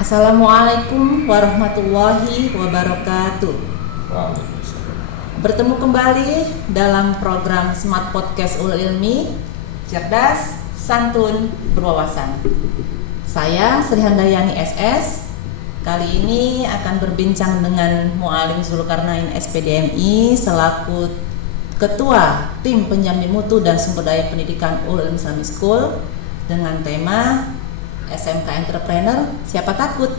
Assalamualaikum warahmatullahi wabarakatuh. Waalaikumsalam. Bertemu kembali dalam program Smart Podcast Ulul Ilmi, cerdas, santun, berwawasan. Saya Sri Handayani SS. Kali ini akan berbincang dengan Mu'alim Zulkarnain SPDMI selaku Ketua Tim Penjamin Mutu dan Sumber Daya Pendidikan Ulul Ilmi Islamic School dengan tema SMK Entrepreneur, siapa takut?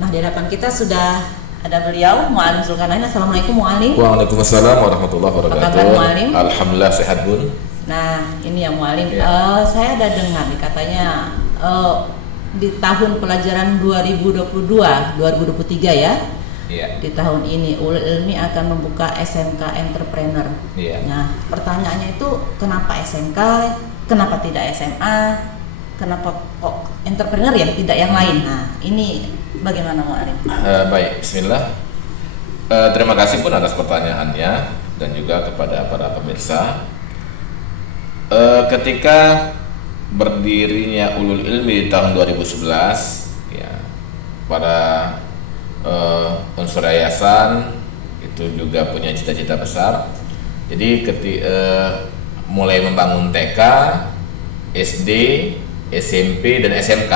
Nah, di hadapan kita sudah ada beliau, Mu'alim Zulkarnain. Assalamualaikum Mu'alim. Waalaikumsalam warahmatullahi wabarakatuh. Apa kabar, Mu'alim? Alhamdulillah sehat Bun. Nah, ini ya Mu'alim. Ya. Saya ada dengar katanya di tahun pelajaran 2022-2023 ya. Iya. Di tahun ini Ulul Ilmi akan membuka SMK Entrepreneur. Iya. Nah, pertanyaannya itu kenapa SMK? Kenapa tidak SMA? Kenapa kok entrepreneur ya, tidak yang lain? Nah, ini bagaimana Mu'alim? Baik, bismillah. Terima kasih Bun atas pertanyaannya dan juga kepada para pemirsa. Ketika berdirinya Ulul Ilmi di tahun 2011 ya, pada unsur yayasan itu juga punya cita-cita besar. Jadi mulai membangun TK, SD, SMP dan SMK.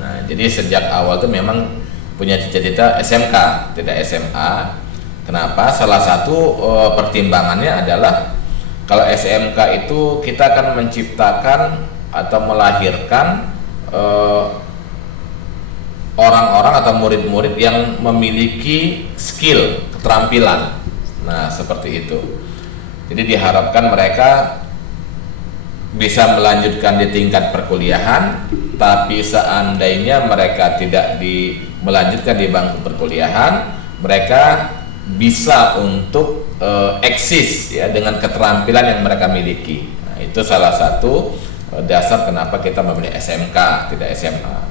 Nah, jadi sejak awal itu memang punya cita-cita SMK, tidak SMA. Kenapa? Salah satu pertimbangannya adalah kalau SMK itu kita akan menciptakan atau melahirkan orang-orang atau murid-murid yang memiliki skill, keterampilan. Nah, seperti itu. Jadi diharapkan mereka bisa melanjutkan di tingkat perkuliahan, tapi seandainya mereka tidak melanjutkan di bangku perkuliahan, mereka bisa untuk eksis ya dengan keterampilan yang mereka miliki. Nah, itu salah satu dasar kenapa kita memilih SMK tidak SMA.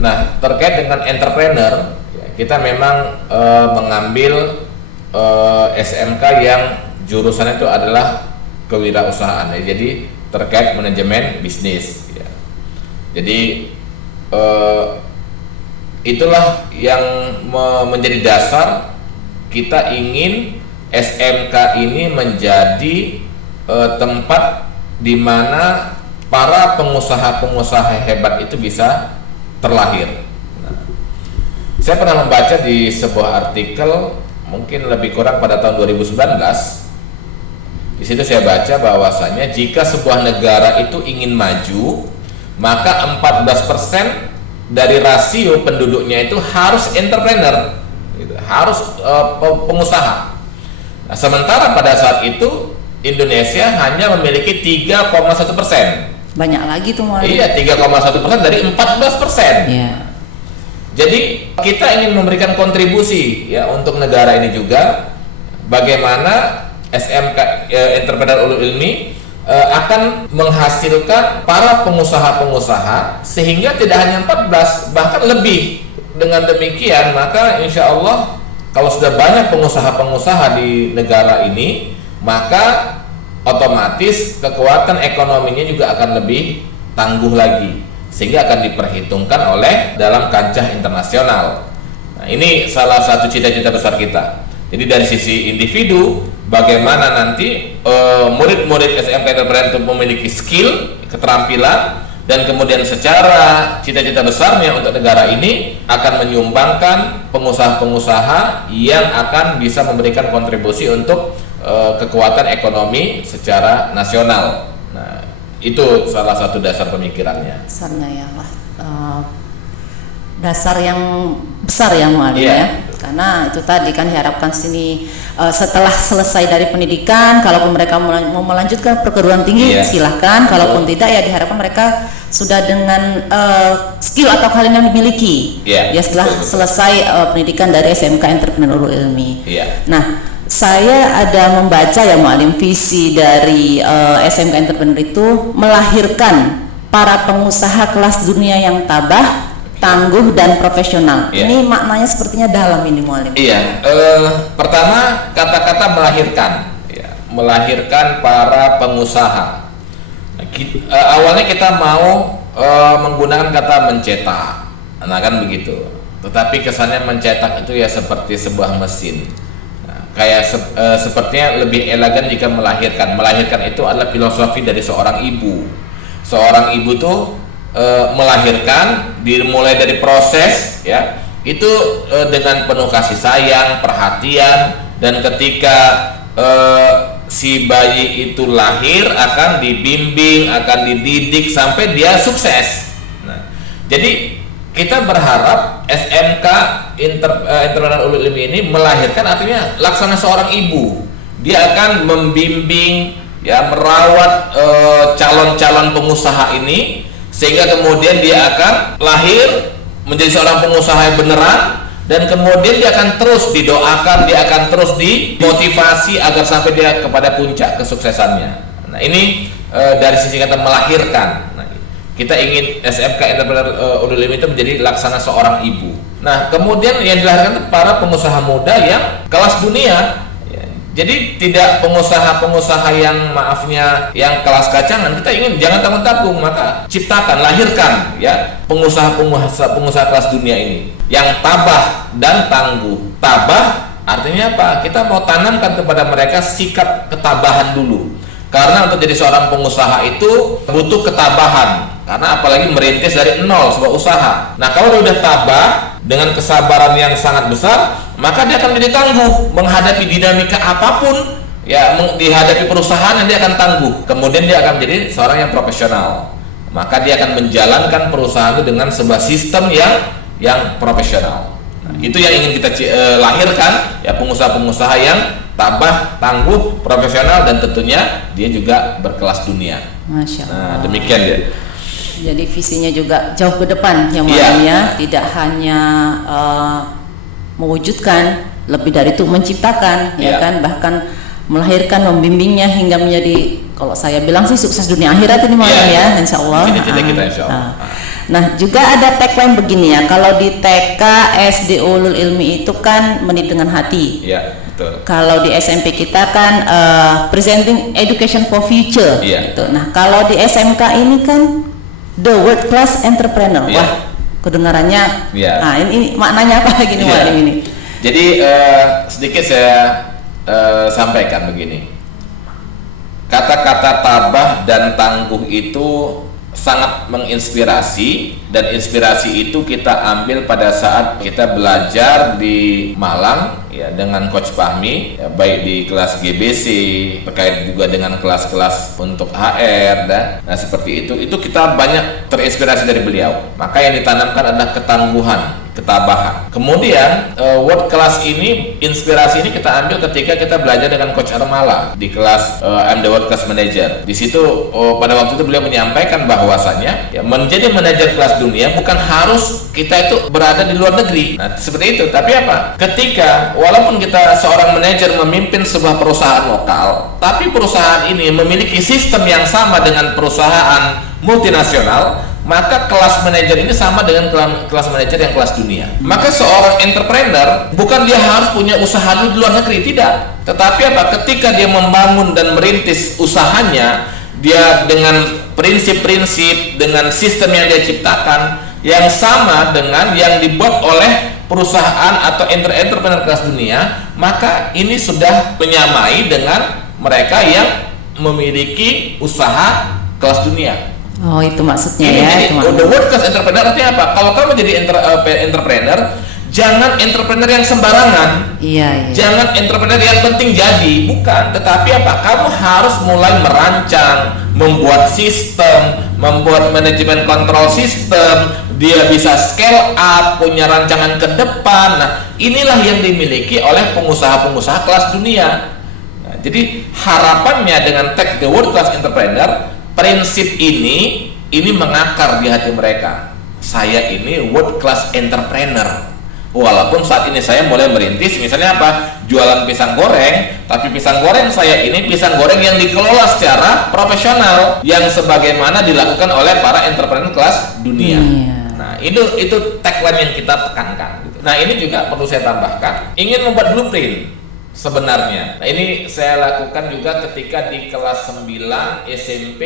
Nah, terkait dengan entrepreneur, ya, kita memang mengambil SMK yang jurusan itu adalah kewirausahaan. Ya, jadi terkait manajemen bisnis. Ya. Jadi itulah yang menjadi dasar kita ingin SMK ini menjadi tempat di mana para pengusaha-pengusaha hebat itu bisa terlahir. Nah, saya pernah membaca di sebuah artikel mungkin lebih kurang pada tahun 2019. Di situ saya baca bahwasanya jika sebuah negara itu ingin maju, maka 14% dari rasio penduduknya itu harus entrepreneur, gitu, harus pengusaha. Nah, sementara pada saat itu Indonesia hanya memiliki 3,1%. Banyak lagi tuh Mu'alim. Iya, 3,1% dari 14%. Iya. Jadi kita ingin memberikan kontribusi ya untuk negara ini juga. Bagaimana SMK Entrepreneur Ulul Ilmi akan menghasilkan para pengusaha-pengusaha sehingga tidak hanya 14 bahkan lebih. Dengan demikian maka insya Allah kalau sudah banyak pengusaha-pengusaha di negara ini, maka otomatis kekuatan ekonominya juga akan lebih tangguh lagi sehingga akan diperhitungkan oleh dalam kancah internasional. Nah, ini salah satu cita-cita besar kita. Jadi dari sisi individu, bagaimana nanti murid-murid SMK Entrepreneur itu memiliki skill, keterampilan, dan kemudian secara cita-cita besarnya untuk negara ini akan menyumbangkan pengusaha-pengusaha yang akan bisa memberikan kontribusi untuk kekuatan ekonomi secara nasional. Nah, itu salah satu dasar pemikirannya. Dasarnya ya, dasar yang besar ya Mu'alim Iya. ya. Karena itu tadi kan diharapkan sini setelah selesai dari pendidikan, kalaupun mereka mau melanjutkan perguruan tinggi, Iya. silahkan. Kalaupun tidak ya diharapkan mereka sudah dengan skill atau kalian yang dimiliki. Iya. Ya setelah selesai pendidikan dari SMK Entrepreneur Ulul Ilmi. Iya. Nah, saya ada membaca ya Mu'alim, visi dari SMK Entrepreneur itu melahirkan para pengusaha kelas dunia yang tabah, tangguh dan profesional. Iya. Ini maknanya sepertinya dalam ini Mu'alim. Iya, pertama kata-kata melahirkan, ya, melahirkan para pengusaha. Nah, awalnya kita mau menggunakan kata mencetak. Nah kan begitu. Tetapi kesannya mencetak itu ya seperti sebuah mesin. Nah, kayak sepertinya lebih elegan jika melahirkan. Melahirkan itu adalah filosofi dari seorang ibu. Seorang ibu tuh melahirkan, dimulai dari proses ya. Itu dengan penuh kasih sayang, perhatian, dan ketika si bayi itu lahir akan dibimbing, akan dididik sampai dia sukses. Nah, jadi kita berharap SMK Entrepreneur Ulul Ilmi ini melahirkan, artinya laksana seorang ibu. Dia akan membimbing, ya, merawat calon-calon pengusaha ini sehingga kemudian dia akan lahir menjadi seorang pengusaha yang beneran, dan kemudian dia akan terus didoakan, dia akan terus dimotivasi agar sampai dia kepada puncak kesuksesannya. Nah, ini dari sisi kata melahirkan. Nah, kita ingin SMK Entrepreneur Ulul Ilmi itu menjadi laksana seorang ibu. Nah, kemudian yang dilahirkan itu para pengusaha muda yang kelas dunia. Ya, jadi tidak pengusaha-pengusaha yang maafnya yang kelas kacangan. Kita ingin jangan tanggung-tanggung, maka ciptakan, lahirkan ya pengusaha kelas dunia ini yang tabah dan tangguh. Tabah artinya apa? Kita mau tanamkan kepada mereka sikap ketabahan dulu. Karena untuk jadi seorang pengusaha itu butuh ketabahan. Karena apalagi merintis dari nol sebuah usaha. Nah, kalau dia udah tabah dengan kesabaran yang sangat besar, maka dia akan menjadi tangguh menghadapi dinamika apapun. Ya, dihadapi perusahaan yang dia akan tangguh. Kemudian dia akan menjadi seorang yang profesional. Maka dia akan menjalankan perusahaan itu dengan sebuah sistem yang profesional. Nah, itu yang ingin kita lahirkan, ya, pengusaha-pengusaha yang tabah, tangguh, profesional, dan tentunya dia juga berkelas dunia. Masya Allah. Nah, demikian ya. Jadi visinya juga jauh ke depan ya Mu'alim ya, tidak hanya mewujudkan, lebih dari itu menciptakan, ya kan, bahkan melahirkan, membimbingnya hingga menjadi, kalau saya bilang sih sukses dunia akhirat ini Mu'alim ya, insya Allah. Cita-cita kita insya Allah. Nah, juga ada tagline begini ya, kalau di TK SD Ulul Ilmi itu kan menit dengan hati. Iya, betul. Kalau di SMP kita kan presenting education for future. Iya. Gitu. Nah, kalau di SMK ini kan the world class entrepreneur. Iya. Wah, kedengarannya. Iya. Nah, ini maknanya apa lagi nih Mu'alim ini? Jadi sedikit saya sampaikan begini. Kata-kata tabah dan tangguh itu sangat menginspirasi, dan inspirasi itu kita ambil pada saat kita belajar di Malang ya dengan Coach Fahmi ya, baik di kelas GBC terkait juga dengan kelas-kelas untuk HR nah seperti itu kita banyak terinspirasi dari beliau. Maka yang ditanamkan adalah ketangguhan, ketabahan. Kemudian world class ini, inspirasi ini kita ambil ketika kita belajar dengan Coach Armala di kelas I'm the World Class Manager. Di situ pada waktu itu beliau menyampaikan bahwasannya ya, menjadi manajer kelas dunia bukan harus kita itu berada di luar negeri. Nah, seperti itu. Tapi apa? Ketika walaupun kita seorang manajer memimpin sebuah perusahaan lokal, tapi perusahaan ini memiliki sistem yang sama dengan perusahaan multinasional, maka kelas manajer ini sama dengan kelas manajer yang kelas dunia. Maka seorang entrepreneur bukan dia harus punya usaha di luar negeri, tidak. Tetapi apa? Ketika dia membangun dan merintis usahanya, dia dengan prinsip-prinsip, dengan sistem yang dia ciptakan yang sama dengan yang dibuat oleh perusahaan atau entrepreneur kelas dunia, maka ini sudah menyamai dengan mereka yang memiliki usaha kelas dunia. Oh, itu maksudnya Ini, ya. jadi the world class entrepreneur artinya apa? Kalau kamu jadi entrepreneur, jangan entrepreneur yang sembarangan. Iya. Jangan entrepreneur yang penting jadi, bukan. Tetapi apa? Kamu harus mulai merancang, membuat sistem, membuat manajemen kontrol sistem. Dia bisa scale up, punya rancangan ke depan. Nah, inilah yang dimiliki oleh pengusaha-pengusaha kelas dunia. Nah, jadi harapannya dengan Tech the World Class Entrepreneur, prinsip ini mengakar di hati mereka. Saya ini world class entrepreneur. Walaupun saat ini saya mulai merintis, misalnya apa? Jualan pisang goreng, tapi pisang goreng saya ini pisang goreng yang dikelola secara profesional, yang sebagaimana dilakukan oleh para entrepreneur kelas dunia. Nah, itu tagline yang kita tekankan. Nah, ini juga perlu saya tambahkan, ingin membuat blueprint sebenarnya. Nah, ini saya lakukan juga ketika di kelas 9 SMP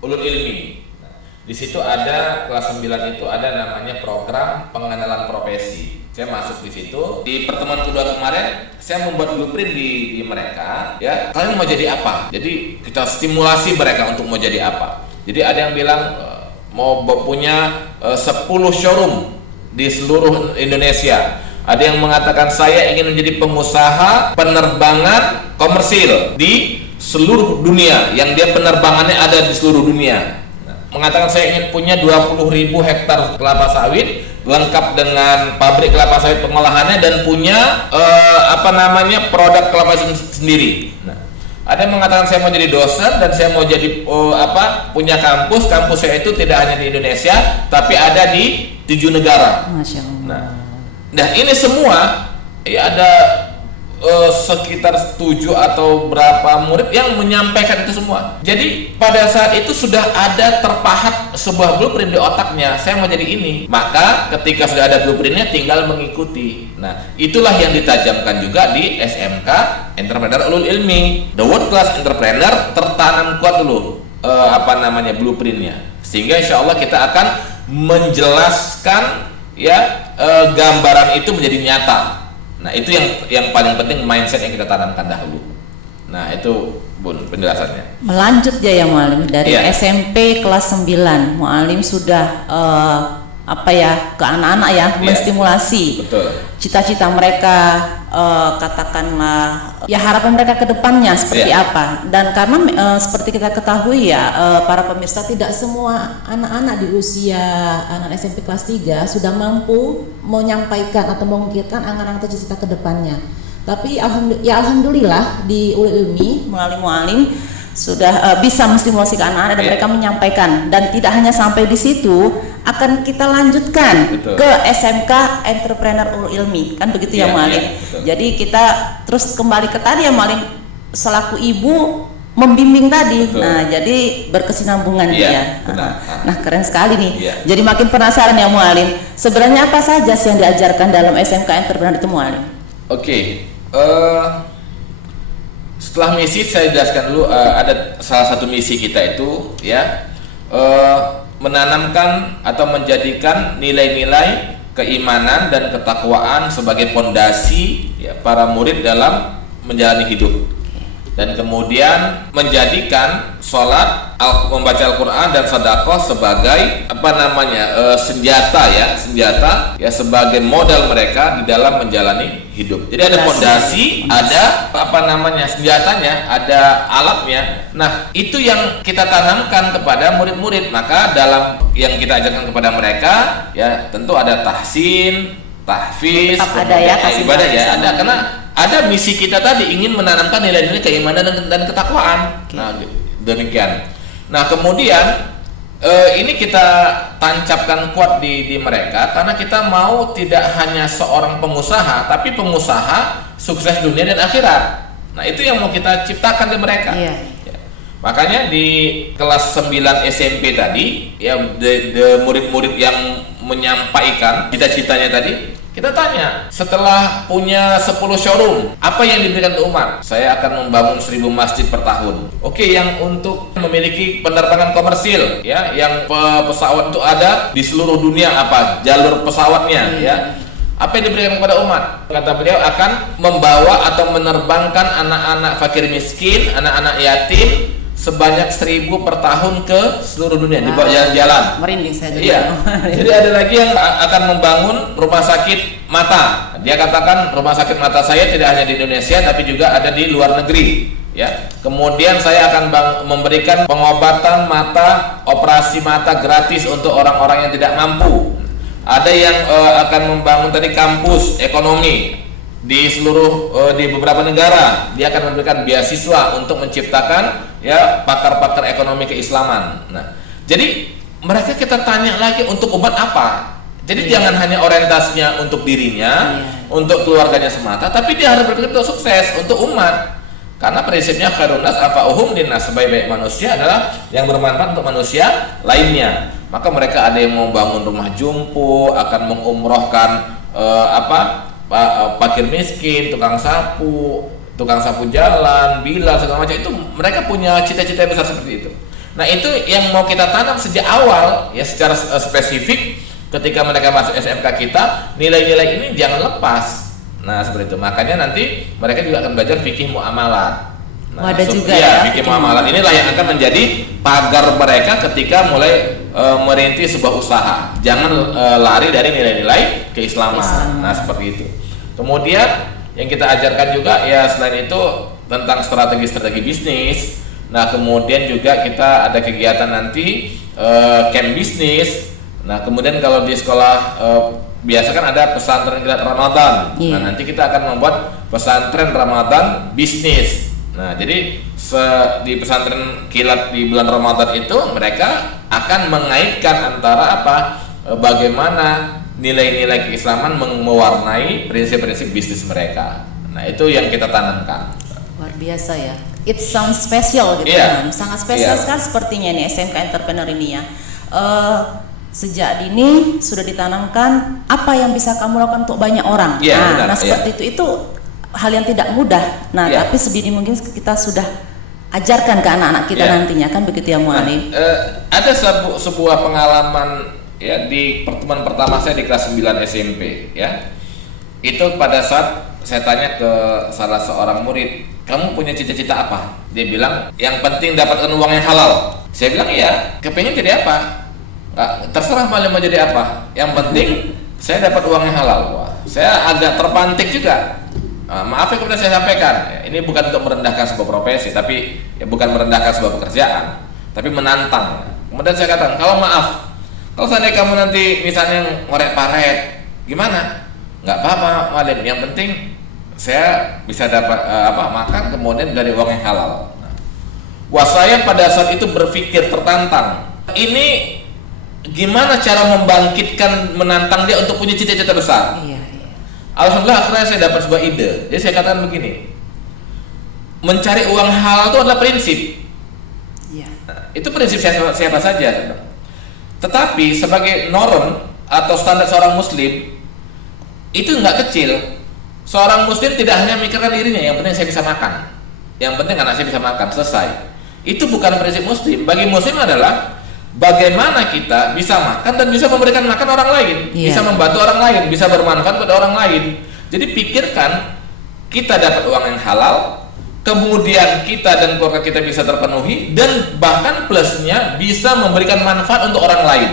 Ulul Ilmi. Nah, Di situ ada kelas 9 itu ada namanya program pengenalan profesi. Saya masuk di situ. Di pertemuan kedua kemarin saya membuat blueprint di mereka, ya. Kalian mau jadi apa? Jadi kita stimulasi mereka untuk mau jadi apa. Jadi ada yang bilang mau punya 10 showroom di seluruh Indonesia. Ada yang mengatakan saya ingin menjadi pengusaha penerbangan komersil di seluruh dunia, yang dia penerbangannya ada di seluruh dunia. Mengatakan saya ingin punya 20.000 hektar kelapa sawit lengkap dengan pabrik kelapa sawit pengolahannya dan punya produk kelapa sawit sendiri. Nah, ada yang mengatakan saya mau jadi dosen dan saya mau jadi punya kampus saya itu tidak hanya di Indonesia tapi ada di 7 negara. Masya Allah. Nah ini semua ya ada sekitar 7 atau berapa murid yang menyampaikan itu semua. Jadi pada saat itu sudah ada terpahat sebuah blueprint di otaknya, saya mau jadi ini. Maka ketika sudah ada blueprintnya tinggal mengikuti. Nah itulah yang ditajamkan juga di SMK Entrepreneur Ulul Ilmi. The World Class Entrepreneur tertanam kuat dulu blueprintnya, sehingga insya Allah kita akan menjelaskan gambaran itu menjadi nyata. Nah itu yang paling penting, mindset yang kita tanamkan dahulu. Nah itu Bun penjelasannya. Melanjut ya Mu'alim dari SMP kelas 9, Mu'alim sudah ke anak-anak ya, menstimulasi cita-cita mereka, katakanlah ya harapan mereka ke depannya seperti apa. Dan karena seperti kita ketahui ya, para pemirsa, tidak semua anak-anak di usia anak SMP kelas 3 sudah mampu menyampaikan atau mengukirkan angan-angan atau cita-cita ke depannya. Tapi alhamdulillah di Ulul Ilmi melalui Mu'alim sudah bisa menstimulasi ke anak-anak dan mereka menyampaikan, dan tidak hanya sampai di situ, akan kita lanjutkan ke SMK Entrepreneur Ulul Ilmi, kan begitu ya Mu'alim. Jadi kita terus kembali ke tadi ya Mu'alim, selaku ibu membimbing tadi. Nah jadi berkesinambungan dia. Nah keren sekali nih. Jadi makin penasaran ya Mu'alim, sebenarnya apa saja sih yang diajarkan dalam SMK Entrepreneur itu Mu'alim? Setelah misi saya jelaskan dulu. Ada salah satu misi kita itu menanamkan atau menjadikan nilai-nilai keimanan dan ketakwaan sebagai pondasi para murid dalam menjalani hidup, dan kemudian menjadikan sholat, membaca Al-Quran dan sedekah sebagai senjata sebagai modal mereka di dalam menjalani hidup. Jadi ada pondasi, ada senjatanya, ada alatnya. Nah itu yang kita tanamkan kepada murid-murid. Maka dalam yang kita ajarkan kepada mereka tentu ada tahsin, tahfiz, ibadah ada, karena ada misi kita tadi ingin menanamkan nilai-nilai keimanan dan ketakwaan. Nah demikian. Nah kemudian ini kita tancapkan kuat di mereka, karena kita mau tidak hanya seorang pengusaha, tapi pengusaha sukses dunia dan akhirat. Nah itu yang mau kita ciptakan di mereka. Makanya di kelas 9 SMP tadi murid-murid yang menyampaikan cita-citanya tadi, kita tanya, setelah punya 10 showroom, apa yang diberikan ke umat? Saya akan membangun 1000 masjid per tahun. Oke, yang untuk memiliki penerbangan komersil, yang pesawat itu ada di seluruh dunia, jalur pesawatnya, Apa yang diberikan kepada umat? Kata beliau, akan membawa atau menerbangkan anak-anak fakir miskin, anak-anak yatim sebanyak 1000 per tahun ke seluruh dunia, dibawa jalan-jalan. Merinding saya juga. Jadi ada lagi yang akan membangun rumah sakit mata. Dia katakan rumah sakit mata saya tidak hanya di Indonesia tapi juga ada di luar negeri. Kemudian saya akan memberikan pengobatan mata, operasi mata gratis untuk orang-orang yang tidak mampu. Ada yang akan membangun tadi kampus ekonomi di beberapa negara. Dia akan memberikan beasiswa untuk menciptakan pakar-pakar ekonomi keislaman. Nah, jadi mereka kita tanya lagi untuk umat apa. Jadi jangan hanya orientasinya untuk dirinya, untuk keluarganya semata, tapi dia harus berpikir untuk sukses untuk umat. Karena prinsipnya khairun nas anfa'uhum linnas, sebaik-baik manusia adalah yang bermanfaat untuk manusia lainnya. Maka mereka ada yang mau bangun rumah jumbo, akan mengumrohkan fakir miskin, tukang sapu jalan, bilal, segala macam. Itu mereka punya cita-cita besar seperti itu. Nah itu yang mau kita tanam sejak awal ya, secara spesifik ketika mereka masuk SMK kita, nilai-nilai ini jangan lepas. Nah seperti itu, makanya nanti mereka juga akan belajar fikih muamalat. Nah, ada juga ya fikih muamalat inilah yang akan menjadi pagar mereka ketika mulai merintis sebuah usaha. Jangan lari dari nilai-nilai keislaman. Nah seperti itu. Kemudian yang kita ajarkan juga ya selain itu tentang strategi-strategi bisnis. Nah kemudian juga kita ada kegiatan nanti camp bisnis. Nah kemudian kalau di sekolah biasa kan ada pesantren kilat Ramadan. Nah nanti kita akan membuat pesantren Ramadan bisnis. Nah jadi di pesantren kilat di bulan Ramadan itu mereka akan mengaitkan antara bagaimana nilai-nilai keislaman mewarnai prinsip-prinsip bisnis mereka. Nah itu yang kita tanamkan. Luar biasa ya. It sounds special gitu kan. Sangat spesial sekali sepertinya nih SMK Entrepreneur ini ya. Sejak dini sudah ditanamkan apa yang bisa kamu lakukan untuk banyak orang. Nah seperti itu hal yang tidak mudah. Nah tapi sedini mungkin kita sudah ajarkan ke anak-anak kita nantinya, kan begitu ya Mu'alim. Ada sebuah pengalaman ya di pertemuan pertama saya di kelas 9 SMP ya. Itu pada saat saya tanya ke salah seorang murid, kamu punya cita-cita apa? Dia bilang, yang penting dapatkan uang yang halal. Saya bilang, iya, kepengen jadi apa? Terserah Mu'alim mau jadi apa. Yang penting saya dapat uang yang halal. Wah, saya agak terpantik juga. Maaf ya kemudian saya sampaikan, ini bukan untuk merendahkan sebuah profesi, tapi bukan merendahkan sebuah pekerjaan, tapi menantang. Kemudian saya katakan, kalau kalau seandainya kamu nanti misalnya ngorek paret, gimana? Nggak apa-apa, Mu'alim. Yang penting saya bisa dapat makan kemudian dari uang yang halal. Wah, saya pada saat itu berpikir tertantang. Ini gimana cara membangkitkan, menantang dia untuk punya cita-cita besar? Alhamdulillah akhirnya saya dapat sebuah ide. Jadi saya katakan begini, mencari uang halal itu adalah prinsip. Nah, itu prinsip siapa saja. Tetapi sebagai norm atau standar seorang muslim itu nggak kecil. Seorang muslim tidak hanya memikirkan dirinya, yang penting saya bisa makan, yang penting anak saya bisa makan, selesai. Itu bukan prinsip muslim. Bagi muslim adalah bagaimana kita bisa makan dan bisa memberikan makan orang lain, bisa membantu orang lain, bisa bermanfaat pada orang lain. Jadi pikirkan kita dapat uang yang halal, kemudian kita dan keluarga kita bisa terpenuhi, dan bahkan plusnya bisa memberikan manfaat untuk orang lain.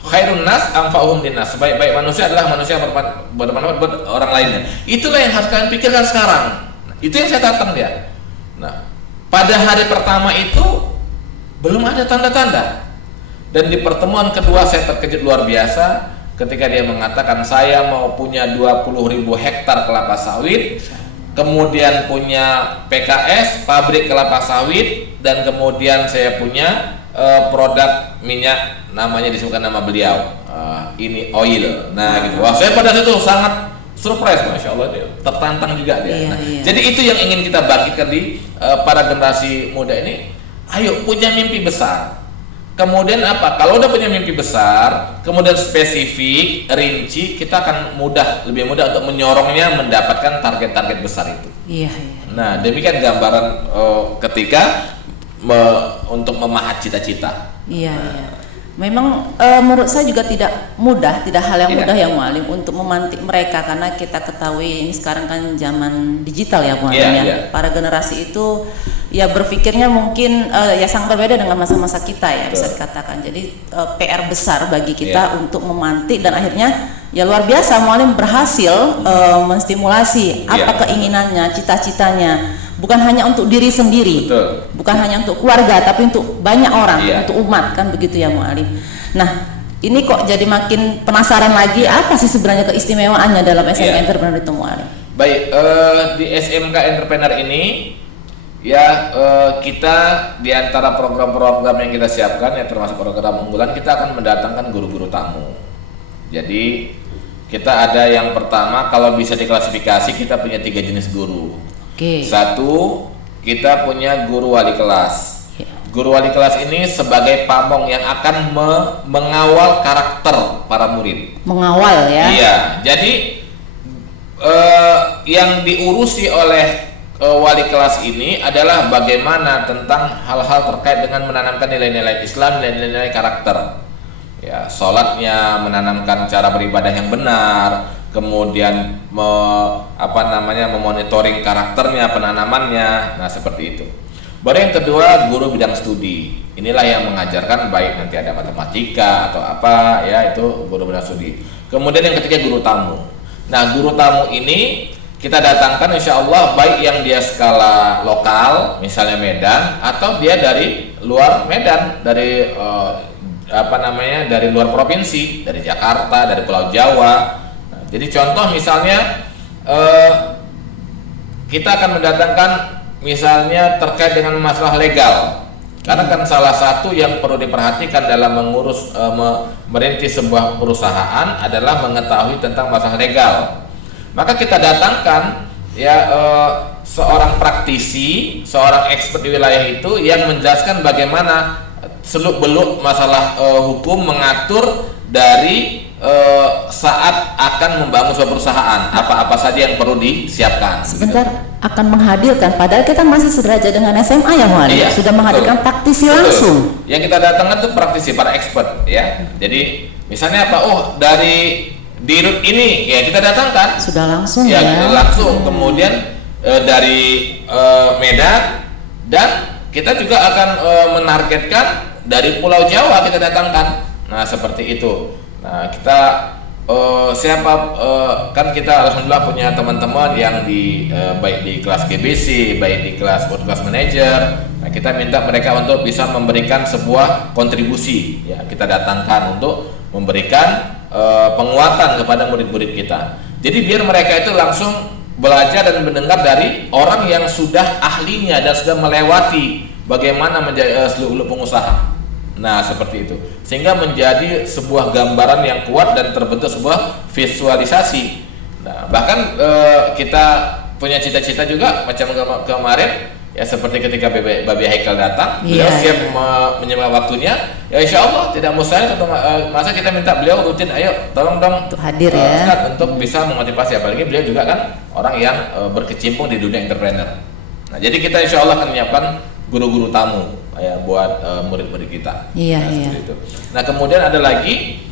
Khairun nas anfa'uhum linnas. Sebaik-baik manusia adalah manusia yang bermanfaat buat orang lainnya. Itulah yang harus kalian pikirkan sekarang. Itu yang saya tantang dia. Nah, pada hari pertama itu belum ada tanda-tanda. Dan di pertemuan kedua saya terkejut luar biasa ketika dia mengatakan, saya mau punya 20.000 hektar kelapa sawit, kemudian punya PKS, pabrik kelapa sawit, dan kemudian saya punya produk minyak, namanya disebutkan nama beliau, ini oil. Nah gitu. Wah, saya pada situ sangat surprise, masya Allah, dia tertantang juga dia. Jadi itu yang ingin kita bangkitkan di para generasi muda ini. Ayo punya mimpi besar. Kemudian kalau udah punya mimpi besar, kemudian spesifik, rinci, kita akan lebih mudah untuk menyorongnya, mendapatkan target-target besar itu. Nah, demikian gambaran ketika untuk memahat cita-cita. Memang menurut saya juga tidak mudah, tidak hal yang mudah ya Mu'alim untuk memantik mereka, karena kita ketahui ini sekarang kan zaman digital ya Mu'alim Para generasi itu ya berpikirnya mungkin ya sangat berbeda dengan masa-masa kita ya, bisa dikatakan. Jadi PR besar bagi kita untuk memantik, dan akhirnya ya luar biasa Mu'alim berhasil menstimulasi apa keinginannya, cita-citanya. Bukan hanya untuk diri sendiri, bukan hanya untuk keluarga, tapi untuk banyak orang, untuk umat, kan begitu ya Mu'alim. Nah, ini kok jadi makin penasaran lagi, apa sih sebenarnya keistimewaannya dalam SMK Entrepreneur itu Mu'alim? Baik, di SMK Entrepreneur ini kita di antara program-program yang kita siapkan, ya termasuk program unggulan, kita akan mendatangkan guru-guru tamu. Jadi kita ada yang pertama, kalau bisa diklasifikasi, kita punya 3 jenis guru. Satu, kita punya guru wali kelas. Guru wali kelas ini sebagai pamong yang akan mengawal karakter para murid. Mengawal ya? Iya, jadi yang diurusi oleh wali kelas ini adalah bagaimana tentang hal-hal terkait dengan menanamkan nilai-nilai Islam, nilai-nilai karakter. Ya, sholatnya, menanamkan cara beribadah yang benar, kemudian memonitoring karakternya, penanamannya. Nah, seperti itu. Baru yang kedua, guru bidang studi. Inilah yang mengajarkan, baik nanti ada matematika atau apa, ya itu guru bidang studi. Kemudian yang ketiga, guru tamu. Nah, guru tamu ini kita datangkan insya Allah baik yang dia skala lokal, misalnya Medan, atau dia dari luar Medan, dari dari luar provinsi, dari Jakarta, dari Pulau Jawa. Nah, jadi contoh misalnya kita akan mendatangkan misalnya terkait dengan masalah legal, karena kan salah satu yang perlu diperhatikan dalam mengurus merintis sebuah perusahaan adalah mengetahui tentang masalah legal. Maka kita datangkan seorang praktisi, seorang expert di wilayah itu yang menjelaskan bagaimana seluk-beluk masalah hukum mengatur dari saat akan membangun sebuah perusahaan, apa-apa saja yang perlu disiapkan. Sebentar, akan menghadirkan, padahal kita masih sederajat dengan SMA ya Wali, iya, sudah menghadirkan praktisi langsung. Yang kita datangkan itu praktisi, para expert ya. Jadi misalnya apa? Oh, dari Dirut ini ya kita datangkan. Sudah langsung ya. Kita langsung. Kemudian dari Medan, dan kita juga akan menargetkan dari Pulau Jawa kita datangkan. Nah, seperti itu. Nah, kita kan kita alhamdulillah punya teman-teman yang baik di kelas GBC, baik di kelas World Class Manager. Nah, kita minta mereka untuk bisa memberikan sebuah kontribusi. Ya, kita datangkan untuk memberikan penguatan kepada murid-murid kita. Jadi biar mereka itu langsung belajar dan mendengar dari orang yang sudah ahlinya dan sudah melewati bagaimana menjadi seluk-beluk pengusaha. Nah, seperti itu. Sehingga menjadi sebuah gambaran yang kuat dan terbentuk sebuah visualisasi. Nah, bahkan kita punya cita-cita juga macam kemarin ya, seperti ketika Babi Haikal datang, beliau siap menyempatkan waktunya. Ya insya Allah tidak mustahil masa kita minta beliau rutin, ayo tolong dong untuk hadir ya, Ustaz, untuk bisa memotivasi, apalagi beliau juga kan orang yang berkecimpung di dunia entrepreneur. Nah, jadi kita insya Allah akan menyiapkan guru-guru tamu ya buat murid-murid kita. Seperti itu. Nah, kemudian ada lagi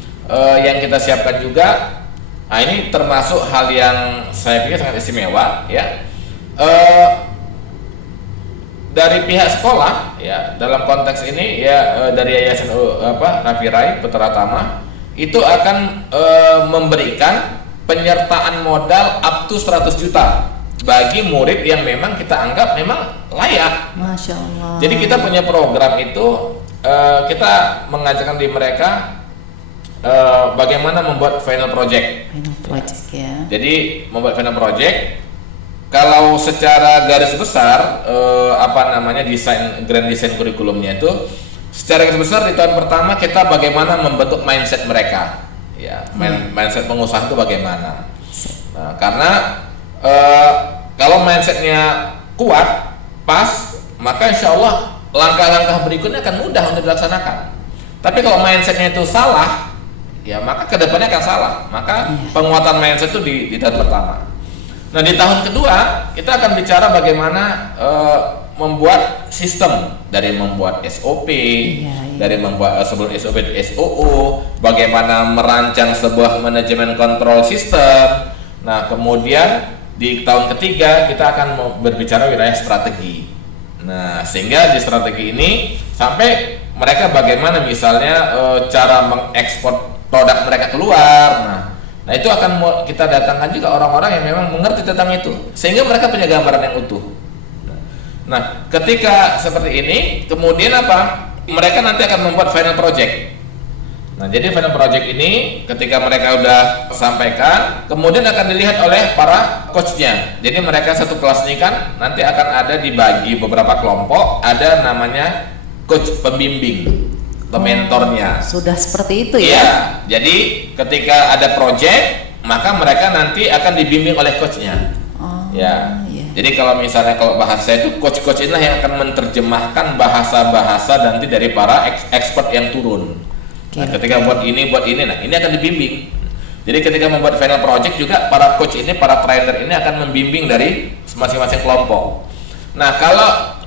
yang kita siapkan juga. Nah, ini termasuk hal yang saya pikir sangat istimewa ya. Dari pihak sekolah ya, dalam konteks ini ya, dari Yayasan Raffi Rai Putra Tama itu akan memberikan penyertaan modal up to 100 juta bagi murid yang memang kita anggap memang layak. Masya Allah. Jadi kita punya program itu, kita mengajarkan di mereka bagaimana membuat final project. Ya. Jadi membuat final project. Kalau secara garis besar grand design kurikulumnya itu secara garis besar di tahun pertama kita bagaimana membentuk mindset mereka ya, mindset pengusaha itu bagaimana. Nah, karena kalau mindsetnya kuat, pas, maka insya Allah langkah-langkah berikutnya akan mudah untuk dilaksanakan. Tapi kalau mindsetnya itu salah, ya maka kedepannya akan salah. Maka penguatan mindset itu di tahun pertama. Nah, di tahun kedua kita akan bicara bagaimana membuat sistem, dari membuat SOP, dari membuat sebelum SOP SOO, bagaimana merancang sebuah manajemen kontrol sistem. Nah, kemudian di tahun ketiga kita akan berbicara wilayah strategi. Nah, sehingga di strategi ini sampai mereka bagaimana misalnya cara mengekspor produk mereka keluar. Nah, itu akan kita datangkan juga orang-orang yang memang mengerti tentang itu, sehingga mereka punya gambaran yang utuh. Nah, ketika seperti ini, kemudian apa? Mereka nanti akan membuat final project. Nah, jadi final project ini ketika mereka udah sampaikan, kemudian akan dilihat oleh para coachnya. Jadi mereka satu kelas ini kan nanti akan ada dibagi beberapa kelompok, ada namanya coach pembimbing atau mentornya. Sudah seperti itu ya? Iya. Jadi ketika ada project, maka mereka nanti akan dibimbing oleh coachnya. Jadi kalau misalnya kalau bahasa itu coach-coach inilah yang akan menerjemahkan bahasa-bahasa nanti dari para expert yang turun. Nah, ketika buat ini, nah ini akan dibimbing. Jadi ketika membuat final project juga para coach ini, para trainer ini akan membimbing dari masing-masing kelompok. Nah, kalau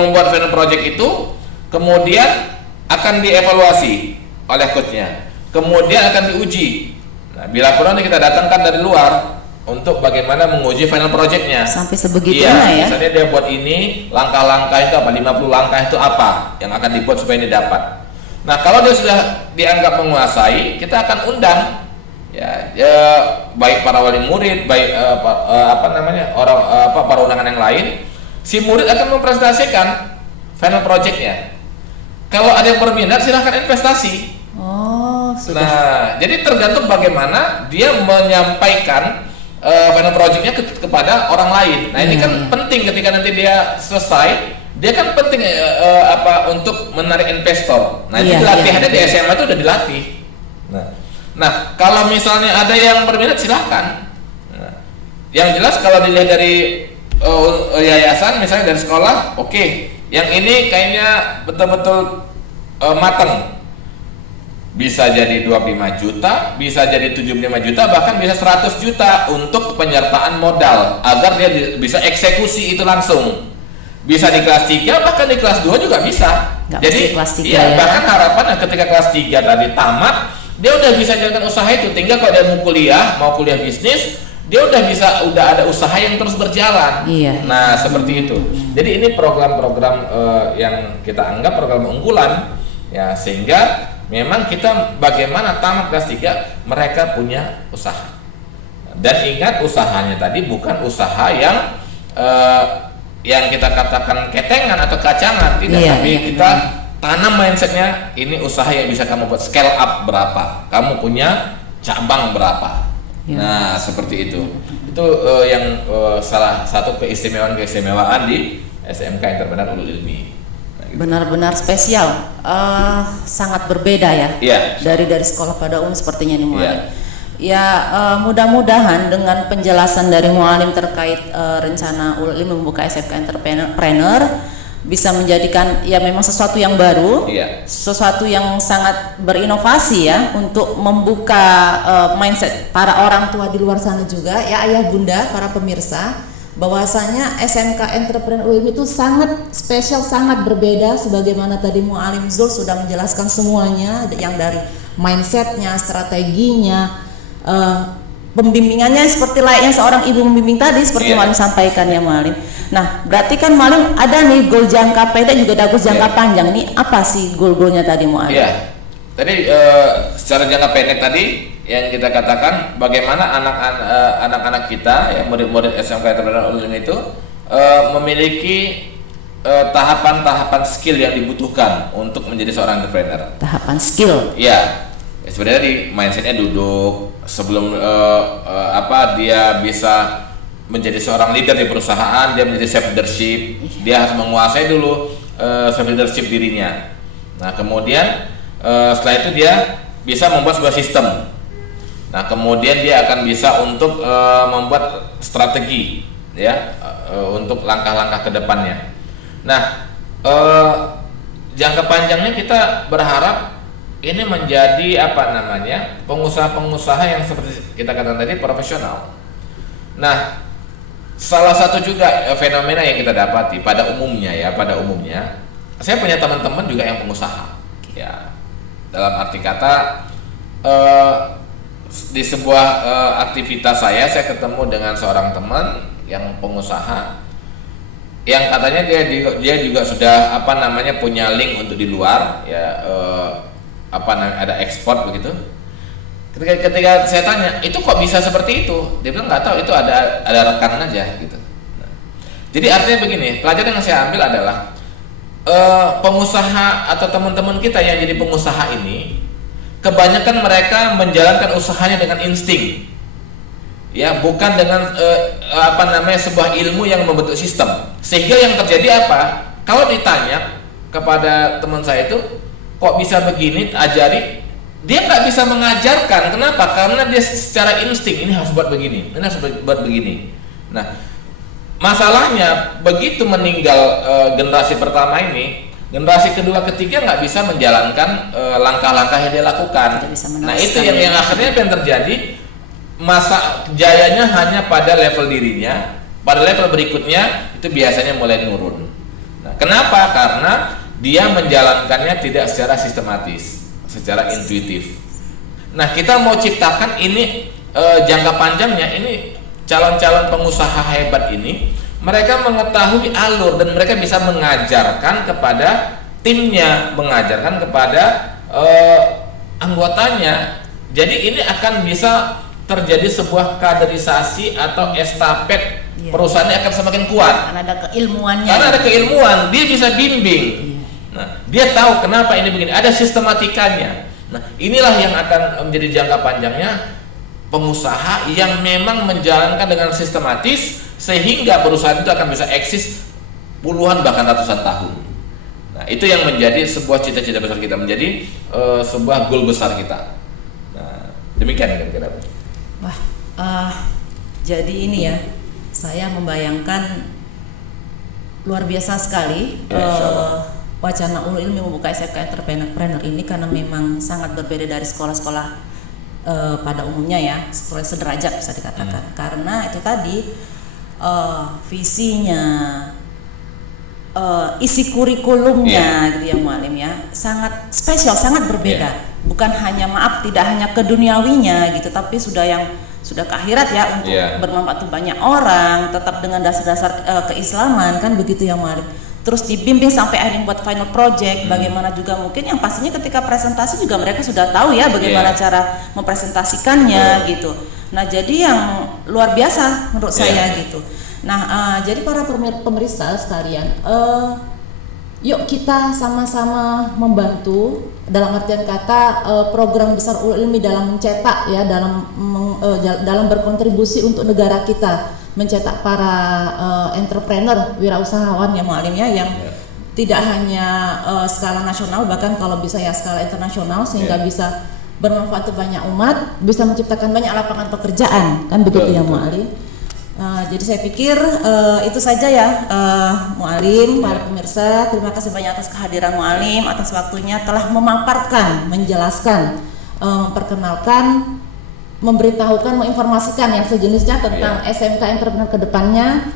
membuat final project itu kemudian akan dievaluasi oleh coachnya, kemudian akan diuji. Nah, bila perlu nanti kita datangkan dari luar untuk bagaimana menguji final projectnya. Sampai sebegitunya ya. Misalnya dia buat ini, langkah-langkah itu apa, 50 langkah itu apa yang akan dibuat supaya ini dapat. Nah, kalau dia sudah dianggap menguasai, kita akan undang ya baik para wali murid, baik para undangan yang lain. Si murid akan mempresentasikan final projectnya. Kalau ada yang berminat, silahkan investasi. Oh, sudah. Nah, jadi tergantung bagaimana dia menyampaikan final projectnya kepada orang lain. Nah, ini kan penting ketika nanti dia selesai, dia kan penting untuk menarik investor. Nah, jadi latihannya di SMA itu udah dilatih. Nah, kalau misalnya ada yang berminat, silahkan. Nah, yang jelas kalau dilihat dari yayasan, misalnya dari sekolah, oke, yang ini kayaknya betul-betul mateng. Bisa jadi 25 juta, bisa jadi 75 juta, bahkan bisa 100 juta untuk penyertaan modal agar dia bisa eksekusi itu langsung. Bisa di kelas 3, bahkan di kelas 2 juga bisa. Nggak jadi kelas 3 ya. bahkan harapan ketika kelas 3 tadi tamat, dia udah bisa jalankan usaha itu. Tinggal kalau dia mau kuliah bisnis, dia udah ada usaha yang terus berjalan. Iya. Nah, seperti itu. Jadi ini program-program yang kita anggap program unggulan ya, sehingga memang kita bagaimana tamat kelas 3 mereka punya usaha. Dan ingat, usahanya tadi bukan usaha yang kita katakan ketengan atau kacangan, tidak, tapi kita tanam mindsetnya, ini usaha yang bisa kamu buat scale up berapa, kamu punya cabang berapa. Nah, seperti itu. Itu yang salah satu keistimewaan di SMK Entrepreneur Ulul Ilmi. Benar-benar spesial, sangat berbeda ya, dari sekolah pada umum sepertinya nih Mu'alim. Mudah-mudahan dengan penjelasan dari Mu'alim terkait rencana Ulul Ilmi membuka SMK Entrepreneur bisa menjadikan memang sesuatu yang baru, sesuatu yang sangat berinovasi ya, untuk membuka mindset para orang tua di luar sana juga ya, ayah bunda, para pemirsa, bahwasanya SMK Entrepreneur Ulul Ilmi itu sangat spesial, sangat berbeda sebagaimana tadi Mu'alim Zul sudah menjelaskan semuanya, yang dari mindsetnya, strateginya, pembimbingannya seperti layaknya seorang ibu membimbing tadi seperti Mu'alim sampaikan ya Mu'alim. Nah, berarti kan Mu'alim ada nih goal jangka pendek juga ada goal jangka panjang. Ini apa sih goal-goalnya tadi Mu'alim? Iya. Tadi secara jangka pendek tadi yang kita katakan bagaimana anak-anak kita yang murid-murid SMK Entrepreneur Ulul Ilmi itu memiliki tahapan-tahapan skill yang dibutuhkan untuk menjadi seorang entrepreneur. Tahapan skill. Iya. Sebenarnya di mindsetnya duduk sebelum dia bisa menjadi seorang leader di perusahaan, dia menjadi self leadership, dia harus menguasai dulu self leadership dirinya. Nah, kemudian setelah itu dia bisa membuat sebuah sistem. Nah, kemudian dia akan bisa untuk membuat strategi ya, untuk langkah-langkah ke depannya. Nah, jangka panjangnya kita berharap ini menjadi pengusaha-pengusaha yang seperti kita katakan tadi, profesional. Nah, salah satu juga fenomena yang kita dapati pada umumnya, saya punya teman-teman juga yang pengusaha ya, dalam arti kata di sebuah aktivitas saya ketemu dengan seorang teman yang pengusaha yang katanya dia juga sudah punya link untuk di luar ya, ada ekspor begitu. Ketika saya tanya, itu kok bisa seperti itu? Dia bilang nggak tahu, itu ada rekanan aja gitu. Nah, jadi artinya begini, pelajaran yang saya ambil adalah pengusaha atau teman-teman kita yang jadi pengusaha ini, kebanyakan mereka menjalankan usahanya dengan insting, ya, bukan dengan sebuah ilmu yang membentuk sistem. Sehingga yang terjadi apa? Kalau ditanya kepada teman saya itu, kok bisa begini, ajari, dia nggak bisa mengajarkan. Kenapa? Karena dia secara insting, ini harus buat begini, ini harus buat begini. Nah, masalahnya begitu meninggal generasi pertama ini, generasi kedua ketiga nggak bisa menjalankan langkah-langkah yang dia lakukan. Nah, itu yang akhirnya yang terjadi, masa jayanya hanya pada level dirinya, pada level berikutnya itu biasanya mulai nurun. Nah, kenapa? Karena dia menjalankannya tidak secara sistematis, secara intuitif. Nah, kita mau ciptakan ini jangka panjangnya, ini calon-calon pengusaha hebat ini, mereka mengetahui alur dan mereka bisa mengajarkan kepada timnya, mengajarkan kepada anggotanya. Jadi ini akan bisa terjadi sebuah kaderisasi atau estafet. Perusahaannya akan semakin kuat. Karena ada keilmuannya. Karena ada keilmuan, dia bisa bimbing. Nah, dia tahu kenapa ini begini, ada sistematikanya. Nah, inilah yang akan menjadi jangka panjangnya pengusaha yang memang menjalankan dengan sistematis sehingga perusahaan itu akan bisa eksis puluhan bahkan ratusan tahun. Nah, itu yang menjadi sebuah cita-cita besar kita, menjadi sebuah goal besar kita. Nah, demikian kira-kira. Wah, jadi ini ya, saya membayangkan luar biasa sekali wacana Ulul Ilmi membuka SMK Entrepreneur ini, karena memang sangat berbeda dari sekolah-sekolah pada umumnya ya, sekolah sederajat bisa dikatakan. Karena itu tadi visinya, isi kurikulumnya gitu ya Mu'alim ya, sangat spesial, sangat berbeda. Bukan hanya tidak hanya ke duniawinya gitu, tapi sudah ke akhirat ya, untuk bermanfaat untuk banyak orang, tetap dengan dasar-dasar keislaman kan begitu ya Mu'alim. Terus dibimbing sampai akhirnya buat final project, bagaimana juga mungkin yang pastinya ketika presentasi juga mereka sudah tahu ya bagaimana cara mempresentasikannya gitu. Nah, jadi yang luar biasa menurut saya gitu. Nah, jadi para pemirsa sekalian, yuk kita sama-sama membantu, dalam artian kata program besar Ulul Ilmi dalam mencetak ya, dalam berkontribusi untuk negara kita, mencetak para entrepreneur, wirausahawan ya Mu'alim ya, yang tidak hanya skala nasional, bahkan kalau bisa ya skala internasional, sehingga bisa bermanfaat untuk banyak umat, bisa menciptakan banyak lapangan pekerjaan kan begitu ya Mu'alim. Jadi saya pikir itu saja ya Mu'alim, para pemirsa, terima kasih banyak atas kehadiran Mu'alim, atas waktunya telah memaparkan, menjelaskan, memperkenalkan, memberitahukan, menginformasikan yang sejenisnya tentang SMK Entrepreneur ke depannya.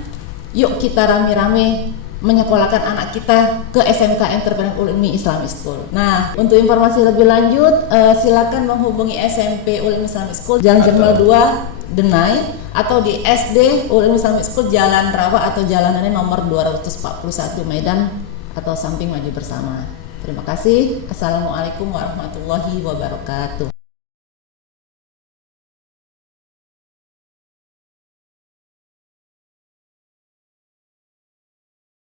Yuk kita rame-rame menyekolahkan anak kita ke SMK Entrepreneur Ulul Ilmi Islamic School. Nah, untuk informasi lebih lanjut silakan menghubungi SMP Ulul Ilmi Islamic School Jalan Jenderal 2 Denai, atau di SD Ulul Ilmi Islamic School Jalan Rawa atau jalanannya nomor 241 Medan atau samping Maju Bersama. Terima kasih. Assalamualaikum warahmatullahi wabarakatuh.